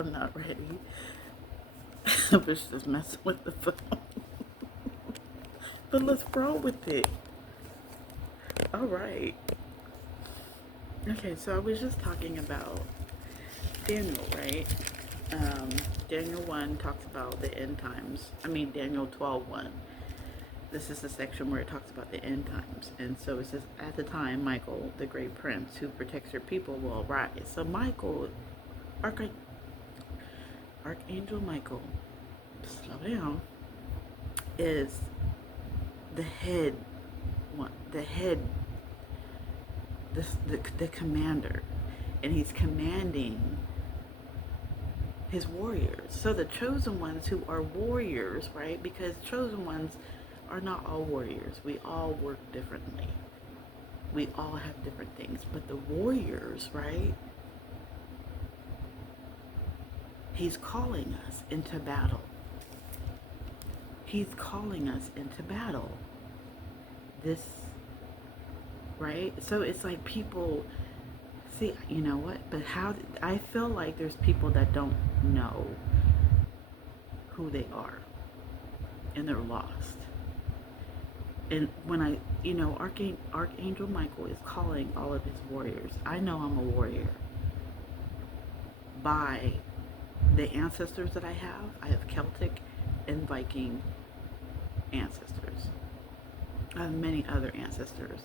I'm not ready. I was just messing with the phone. But let's roll with it. All right. Okay, so I was just talking about Daniel, right? Um, Daniel 1 talks about the end times. I mean, Daniel 12:1. This is the section where it talks about the end times. And so it says, at the time, Michael, the great prince who protects your people, will arise. So Michael, Archangel Michael, slow down, is the head one, the commander, and he's commanding his warriors. So the chosen ones who are warriors, right? Because chosen ones are not all warriors. We all work differently. We all have different things. But the warriors, right? He's calling us into battle. He's calling us into battle. This, right? So it's like people see, you know what? But how, I feel like there's people that don't know who they are and they're lost. And when Archangel Michael is calling all of his warriors. I know I'm a warrior by the ancestors that I have. I have Celtic and Viking ancestors. I have many other ancestors.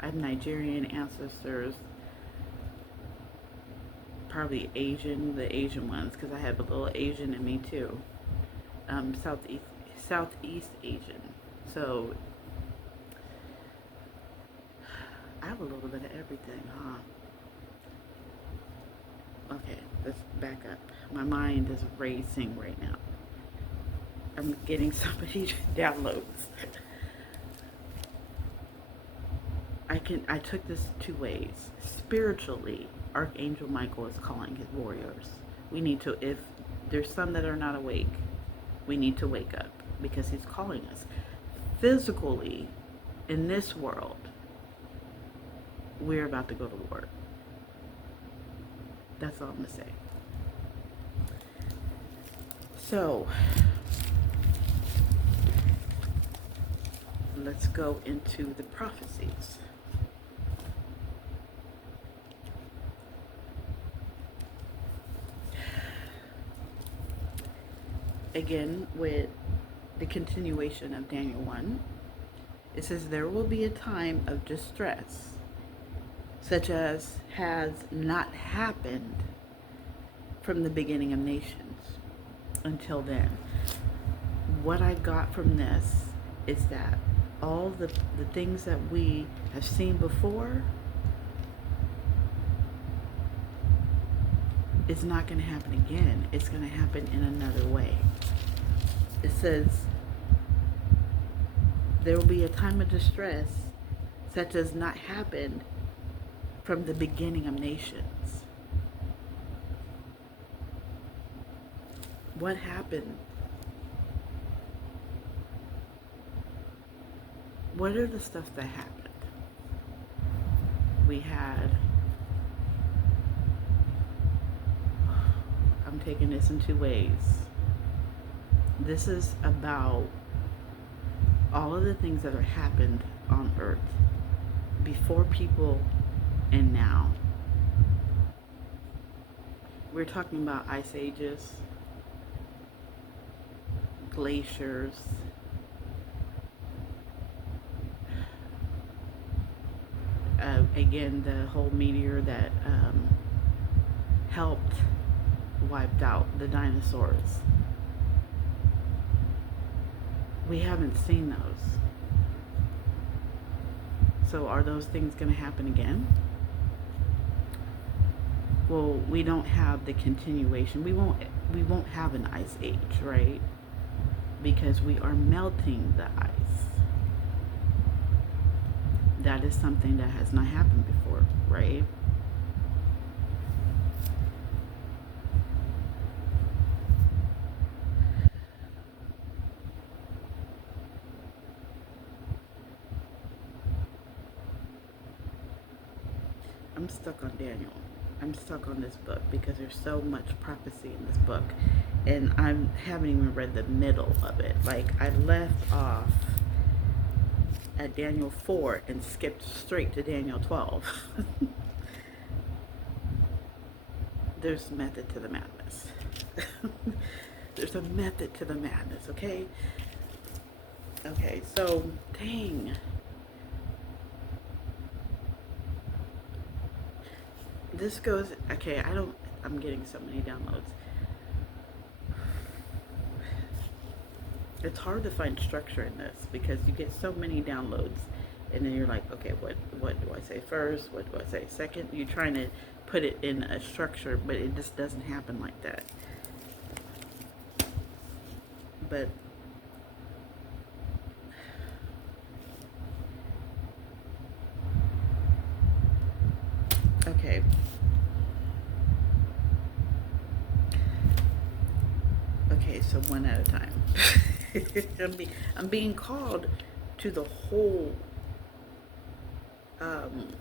I have Nigerian ancestors, probably Asian, the Asian ones, because I have a little Asian in me too. Southeast Asian. So I have a little bit of everything, huh? Okay, let's back up. My mind is racing right now. I'm getting so many downloads. I took this two ways. Spiritually, Archangel Michael is calling his warriors. We need to, if there's some that are not awake, we need to wake up because he's calling us. Physically, in this world, we're about to go to war. That's all I'm going to say. So, let's go into the prophecies. Again, with the continuation of Daniel 1, it says, there will be a time of distress, such as has not happened from the beginning of nations until then. What I got from this is that all the things that we have seen before is not going to happen again. It's going to happen in another way. It says, there will be a time of distress such as not happened from the beginning of nations. What happened? What are the stuff that happened? We had, I'm taking this in two ways. This is about all of the things that have happened on earth before people and now. We're talking about ice ages, glaciers, again, the whole meteor that helped wiped out the dinosaurs. We haven't seen those. So are those things going to happen again? Well, we don't have the continuation. We won't have an ice age, right? Because we are melting the ice. That is something that has not happened before, right? I'm stuck on Daniel. I'm stuck on this book because there's so much prophecy in this book, and I haven't even read the middle of it. Like, I left off at Daniel 4 and skipped straight to Daniel 12. There's method to the madness. There's a method to the madness, okay? Okay, so, dang. This goes, okay, I'm getting so many downloads. It's hard to find structure in this because you get so many downloads, and then you're like, okay, what do I say first? What do I say second? You're trying to put it in a structure, but it just doesn't happen like that. But okay. Okay, so one at a time. I'm being called to the whole um,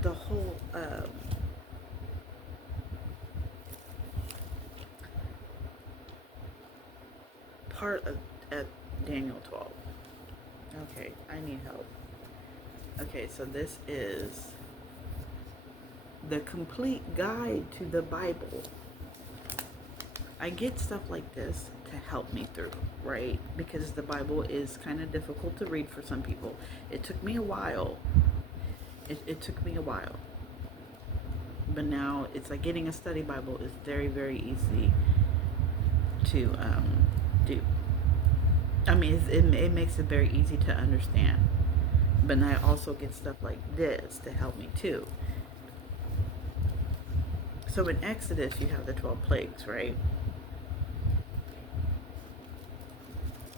the whole part of Daniel 12. Okay, I need help. Okay, so this is the complete guide to the Bible. I get stuff like this to help me through, right? Because the Bible is kind of difficult to read for some people. It took me a while. It took me a while. But now it's like getting a study Bible is very, very easy to do. I mean, it makes it very easy to understand. But I also get stuff like this to help me too. So in Exodus, you have the 12 plagues, right?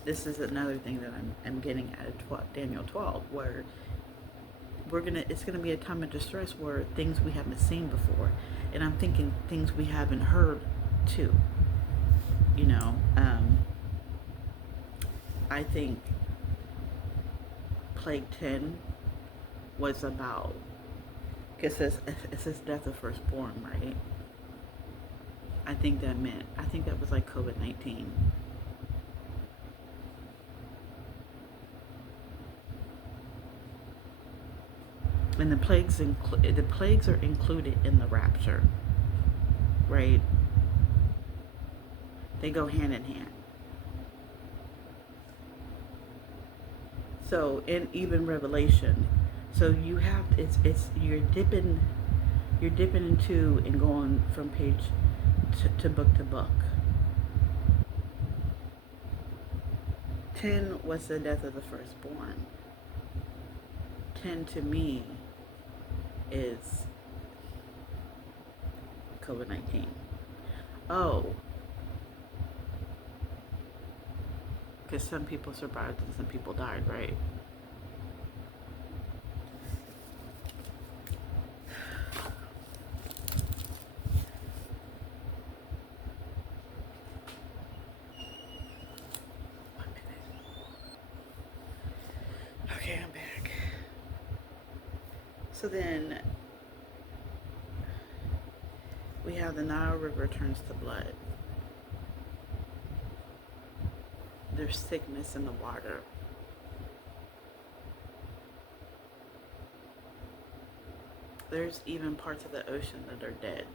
This is another thing that I'm getting at Daniel 12, where it's gonna be a time of distress where things we haven't seen before, and I'm thinking things we haven't heard too. You know, I think Plague 10 was about, because it says death of firstborn, right? I think that was like COVID-19. And the plagues are included in the rapture, right? They go hand in hand. So in even Revelation, so you have it's you're dipping into and going from page to book to book. 10 was the death of the firstborn. 10 to me is COVID-19. Oh, because some people survived and some people died, right? Okay, I'm back. So then we have the Nile River turns to blood. There's sickness in the water. There's even parts of the ocean that are dead.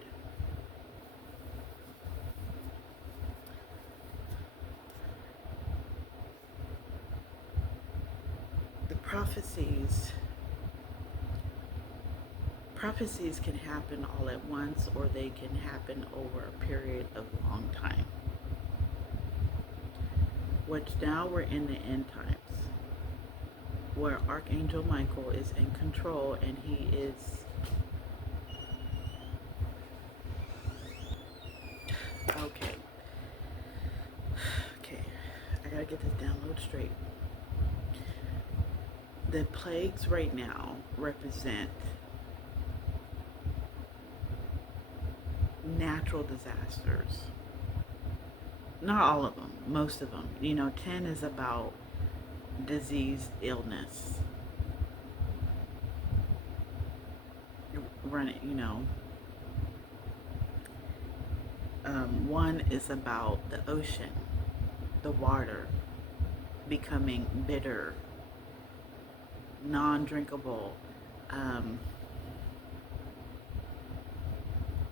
The prophecies can happen all at once, or they can happen over a period of a long time. Which now we're in the end times, where Archangel Michael is in control, and he is okay. I gotta get this download straight. The plagues right now represent natural disasters. Not all of them, most of them. 10 is about disease, illness. running, one is about the ocean, the water becoming bitter, non-drinkable, um,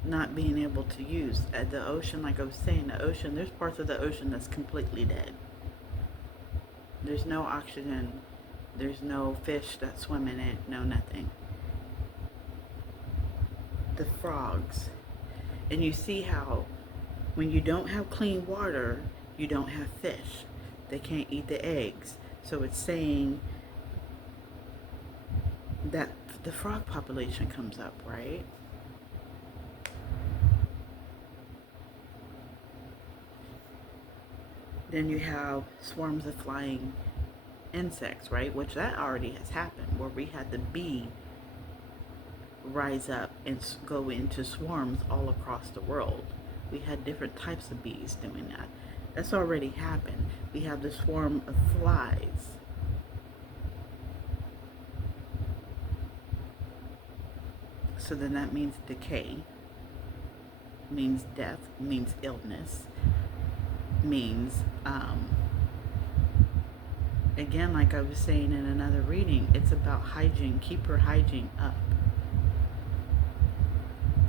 not being able to use. The ocean, like I was saying, the ocean, there's parts of the ocean that's completely dead. There's no oxygen, there's no fish that swim in it, no nothing. The frogs. And you see how when you don't have clean water, you don't have fish. They can't eat the eggs. So it's saying that the frog population comes up, right? Then you have swarms of flying insects, right? Which that already has happened, where we had the bee rise up and go into swarms all across the world. We had different types of bees doing that. That's already happened. We have the swarm of flies. So then that means decay, means death, means illness, means, again, like I was saying in another reading, it's about hygiene. Keep your hygiene up.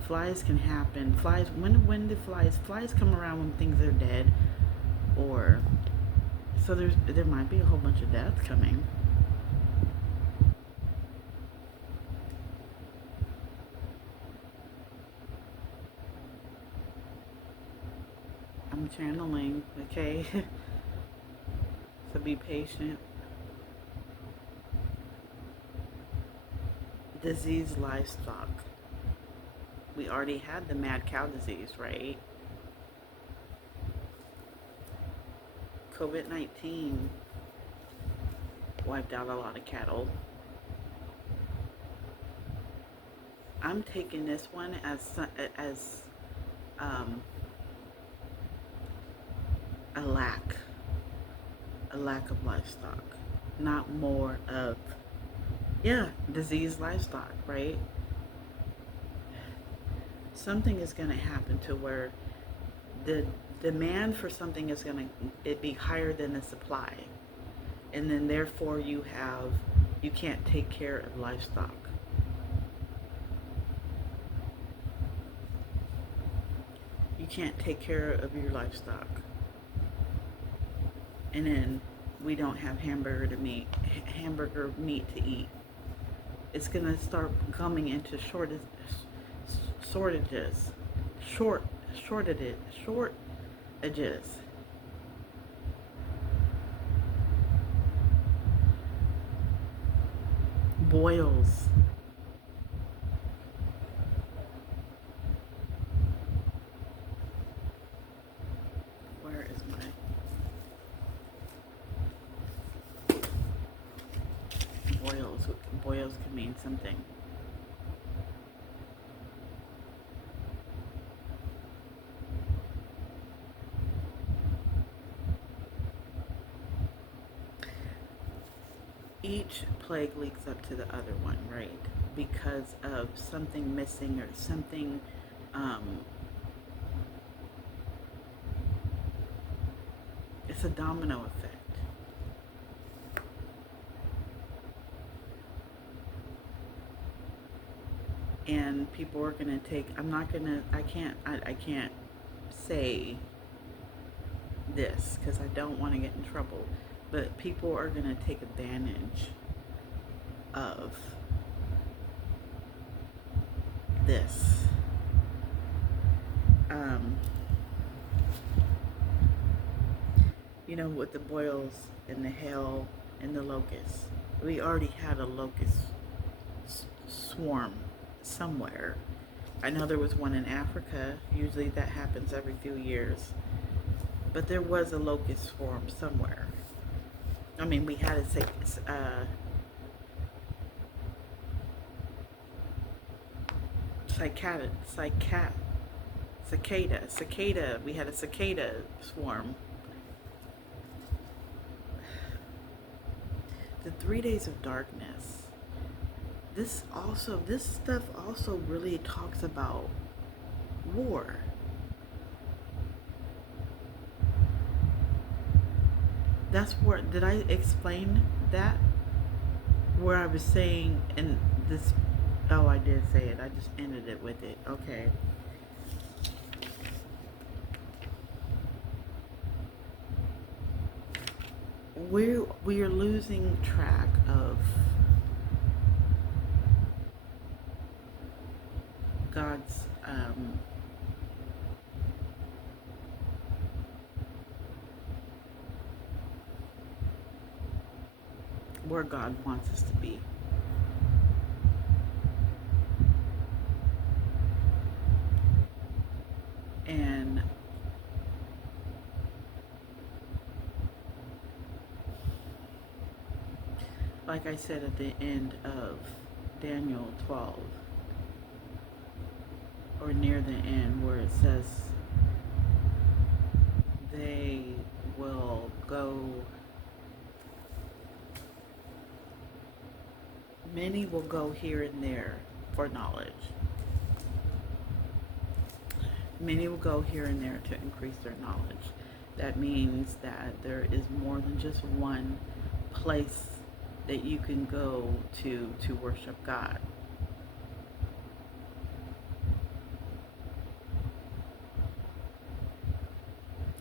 Flies can happen. Flies, when the flies come around when things are dead, or so there might be a whole bunch of death coming. I'm channeling, okay? So be patient. Disease livestock. We already had the mad cow disease, right? COVID-19 wiped out a lot of cattle. I'm taking this one as a lack of livestock, not more of, yeah, diseased livestock, right? Something is going to happen to where the demand for something is going to be higher than the supply, and then therefore you can't take care of livestock. You can't take care of your livestock, and then we don't have hamburger meat to eat. It's gonna start coming into shortages. Boils. Where is my boils? Boils can mean something. Each plague leads up to the other one, right? Because of something missing or something, it's a domino effect. And people are gonna take, I can't say this because I don't want to get in trouble, but people are gonna take advantage of this. With the boils and the hail and the locusts, we already had a locust swarm somewhere. I know there was one in Africa. Usually that happens every few years. But there was a locust swarm somewhere. I mean, we had a cicada. We had a cicada swarm. The 3 days of darkness. this stuff also really talks about war. That's where, did I explain that? Where I was saying in this, oh, I did say it. I just ended it with it. Okay. We are losing track of God's where God wants us to be. And like I said at the end of Daniel 12, or near the end, where it says they will go, many will go here and there for knowledge. Many will go here and there to increase their knowledge. That means that there is more than just one place that you can go to worship God.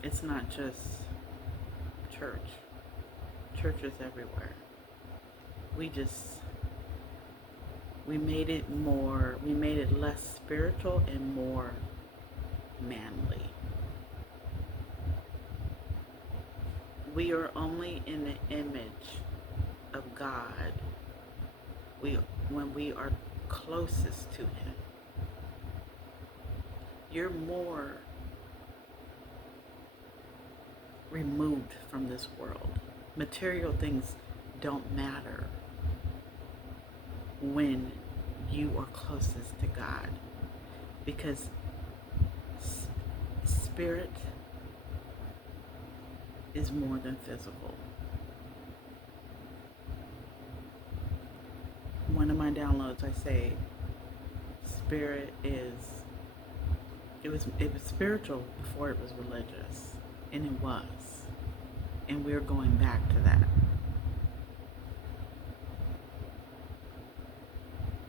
It's not just church. Church is everywhere. We made it less spiritual and more manly. We are only in the image of God when we are closest to Him. You're more removed from this world. Material things don't matter when you are closest to God, because spirit is more than physical. One of my downloads, I say spirit is, it was spiritual before it was religious, and it was, and we're going back to that.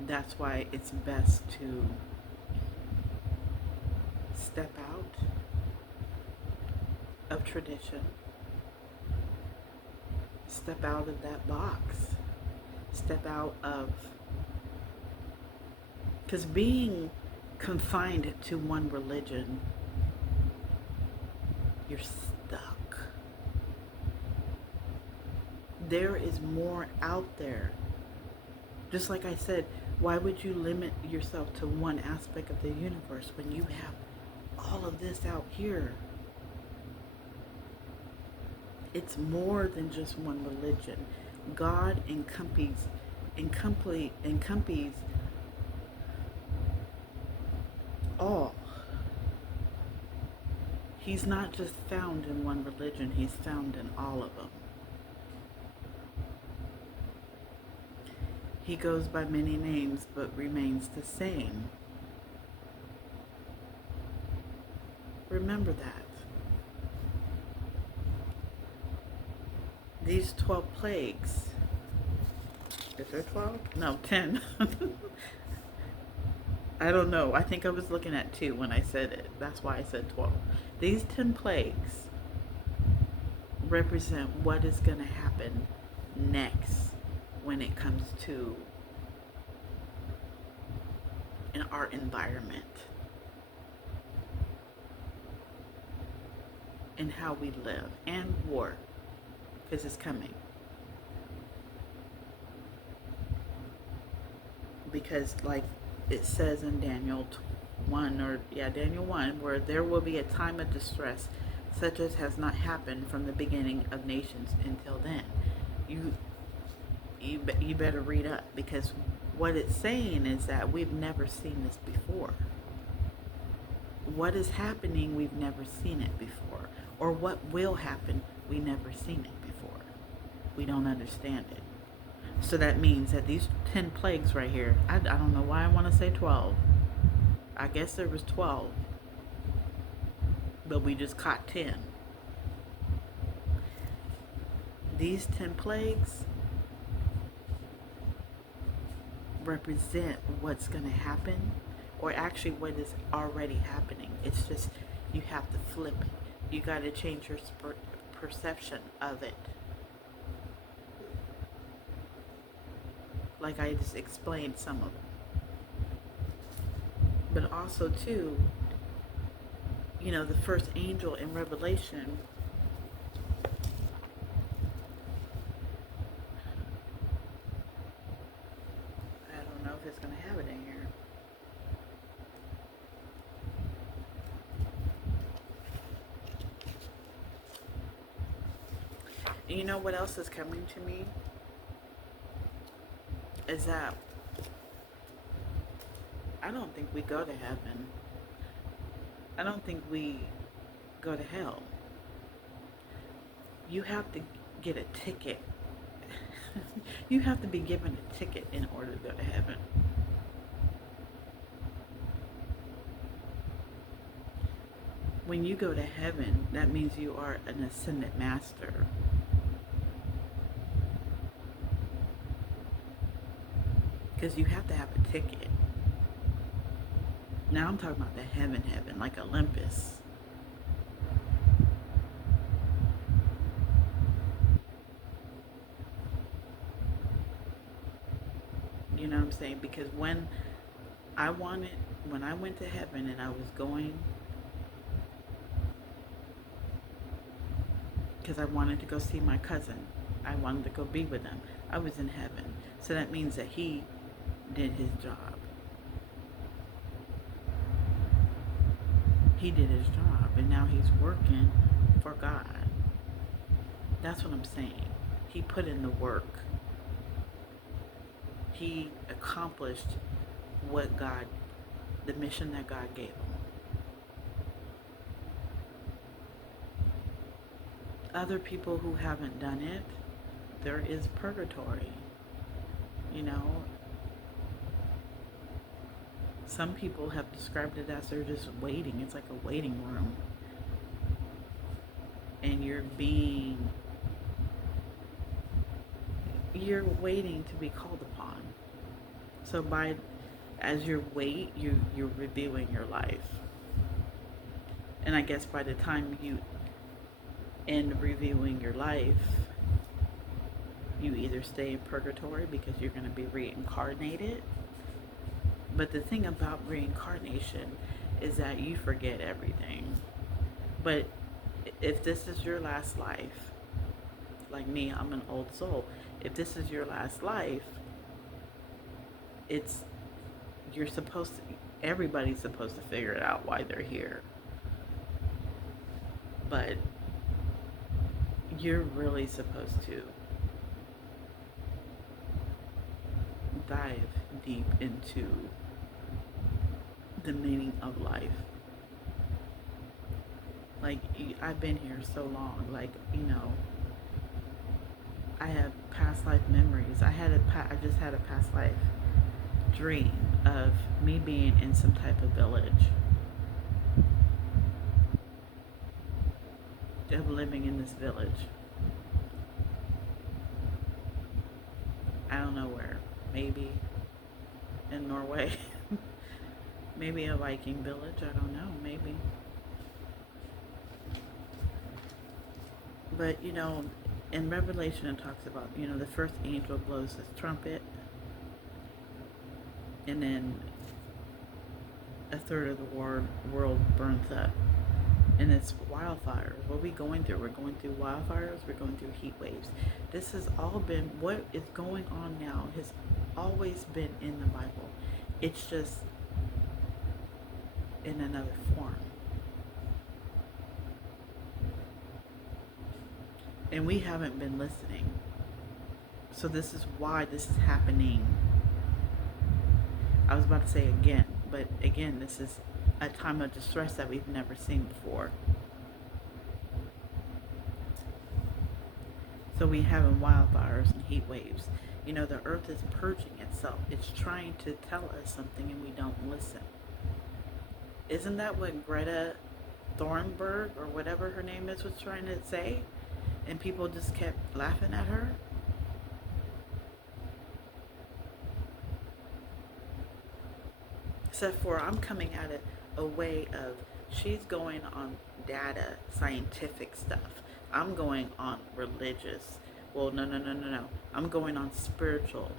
That's why it's best to step out of tradition, step out of that box, step out of, because being confined to one religion, you're stuck. There is more out there. Just like I said, why would you limit yourself to one aspect of the universe when you have all of this out here? It's more than just one religion. God encompasses all. He's not just found in one religion, He's found in all of them. He goes by many names but remains the same. Remember that. These 12 plagues, is there 12? No, 10. I don't know. I think I was looking at 2 when I said it. That's why I said 12. These 10 plagues represent what is going to happen next when it comes to in our environment and how we live, and war, because it's coming. Because like it says in Daniel 1, Daniel 1, where there will be a time of distress such as has not happened from the beginning of nations until then. You better read up, because what it's saying is that we've never seen this before. What is happening, we've never seen it before. Or what will happen, we've never seen it before. We don't understand it. So that means that these 10 plagues right here, I don't know why I want to say 12. I guess there was 12, but we just caught 10. These 10 plagues represent what's going to happen, or actually what is already happening. It's just you have to flip it. You got to change your perception of it. Like I just explained some of them. But also too, the first angel in Revelation, I don't know if it's going to have it in here. And you know what else is coming to me? Is that I don't think we go to heaven. I don't think we go to hell. You have to get a ticket. You have to be given a ticket in order to go to heaven. When you go to heaven, that means you are an ascended master. Because you have to have a ticket. Now I'm talking about the heaven, like Olympus. You know what I'm saying? Because when I went to heaven and I was going, because I wanted to go see my cousin. I wanted to go be with him. I was in heaven. So that means that he did his job. He did his job, and now he's working for God. That's what I'm saying. He put in the work. He accomplished the mission that God gave him. Other people who haven't done it, there is purgatory. Some people have described it as they're just waiting. It's like a waiting room. And you're waiting to be called upon. So as you wait, you're reviewing your life. And I guess by the time you end reviewing your life, you either stay in purgatory because you're going to be reincarnated. But the thing about reincarnation is that you forget everything. But if this is your last life, like me, I'm an old soul. If this is your last life, everybody's supposed to figure it out why they're here. But you're really supposed to dive deep into the meaning of life. Like, I've been here so long. Like, I have past life memories. I just had a past life dream of me being in some type of village, of living in this village. I don't know where. Maybe in Norway. Maybe a Viking village. I don't know. Maybe. But, in Revelation it talks about, the first angel blows his trumpet, and then a third of the world burns up. And it's wildfires. What are we going through? We're going through wildfires. We're going through heat waves. This has all been, what is going on now has always been in the Bible. It's just in another form. And we haven't been listening. So this is why this is happening. I was about to say again, but again, this is a time of distress that we've never seen before. So we having wildfires and heat waves. You know, the earth is purging itself. It's trying to tell us something and we don't listen. Isn't that what Greta Thunberg or whatever her name is was trying to say? And people just kept laughing at her? Except for I'm coming at it a way of she's going on data, scientific stuff. I'm going on religious. Well, no, no, no, no, no. I'm going on spiritual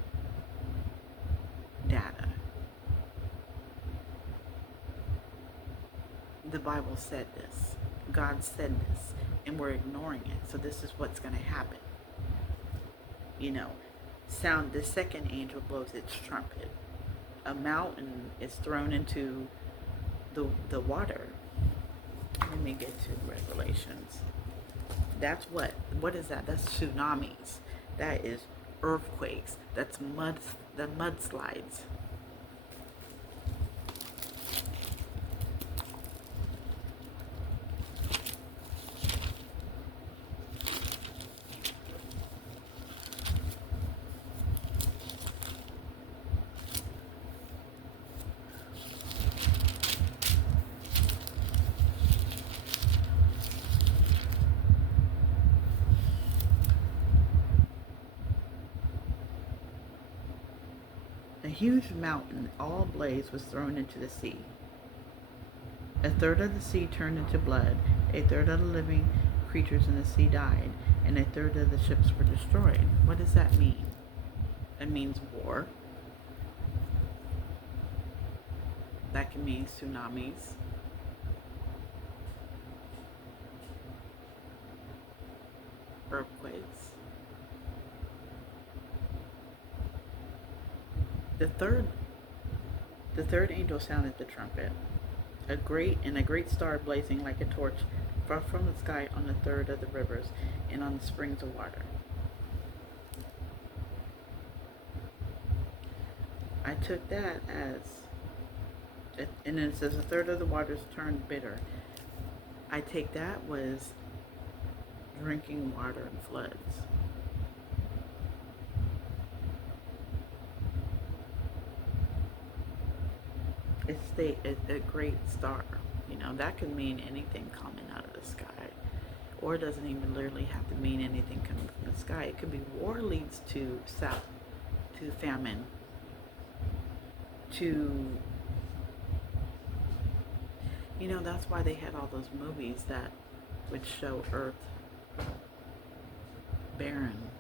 data. The Bible said this. God said this. And we're ignoring it. So this is what's going to happen. You know, the second angel blows its trumpet. A mountain is thrown into the water. Let me get to Revelations. That's what is that? That's tsunamis. That is earthquakes. That's the mudslides. A huge mountain, all ablaze, was thrown into the sea. A third of the sea turned into blood, a third of the living creatures in the sea died, and a third of the ships were destroyed. What does that mean? It means war. That can mean tsunamis. Earthquakes. The third angel sounded the trumpet. A great star blazing like a torch fell from the sky on the third of the rivers and on the springs of water. I took that as, and then it says a third of the waters turned bitter. I take that was drinking water and floods. It's a great star. You know, that could mean anything coming out of the sky. Or it doesn't even literally have to mean anything coming from the sky. It could be war leads to famine, to, you know, that's why they had all those movies that would show Earth barren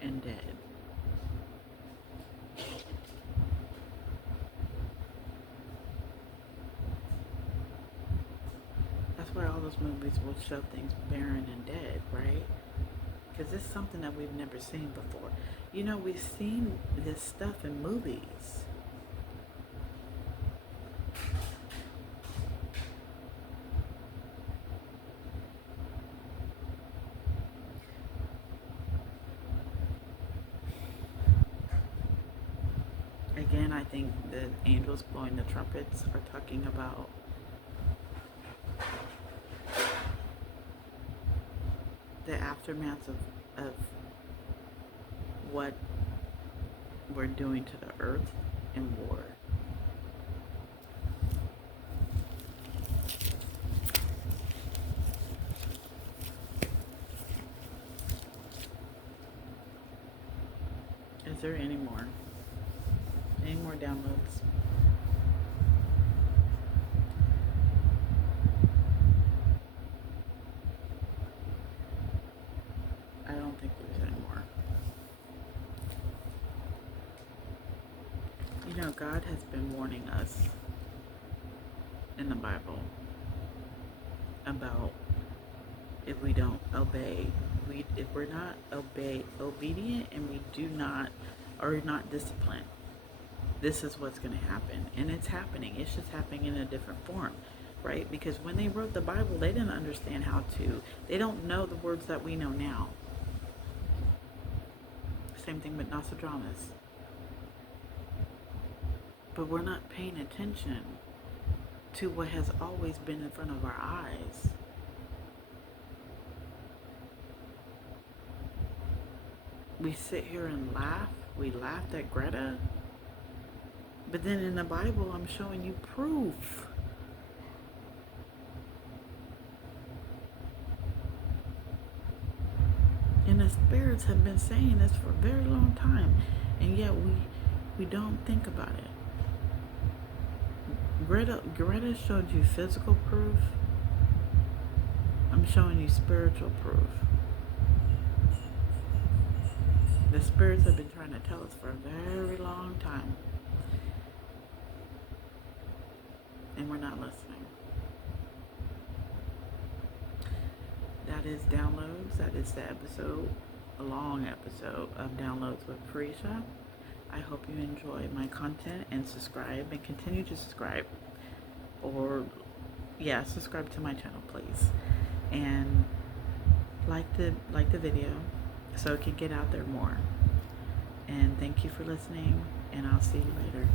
and dead. That's why all those movies will show things barren and dead, right? Because it's something that we've never seen before. You know, we've seen this stuff in movies. Again, I think the angels blowing the trumpets are talking about the aftermath of what we're doing to the earth in war. Is there any more? Any more downloads? I don't think there's any more. You know, God has been warning us in the Bible about if we don't obey, if we're not obedient and we do not, or not disciplined, this is what's going to happen. And it's happening. It's just happening in a different form, right? Because when they wrote the Bible, they didn't understand they don't know the words that we know now. Same thing with Nostradamus. But we're not paying attention to what has always been in front of our eyes. we sit here and laugh. We laughed at Greta. But then in the Bible, I'm showing you proof. And the spirits have been saying this for a very long time. And yet we don't think about it. Greta showed you physical proof. I'm showing you spiritual proof. The spirits have been trying to tell us for a very long time. And we're not listening. That is downloads. That is the episode, a long episode of Downloads with Parisha. I hope you enjoy my content and subscribe and continue to subscribe. Or, yeah, subscribe to my channel, please. And like the video so it can get out there more. And thank you for listening, and I'll see you later.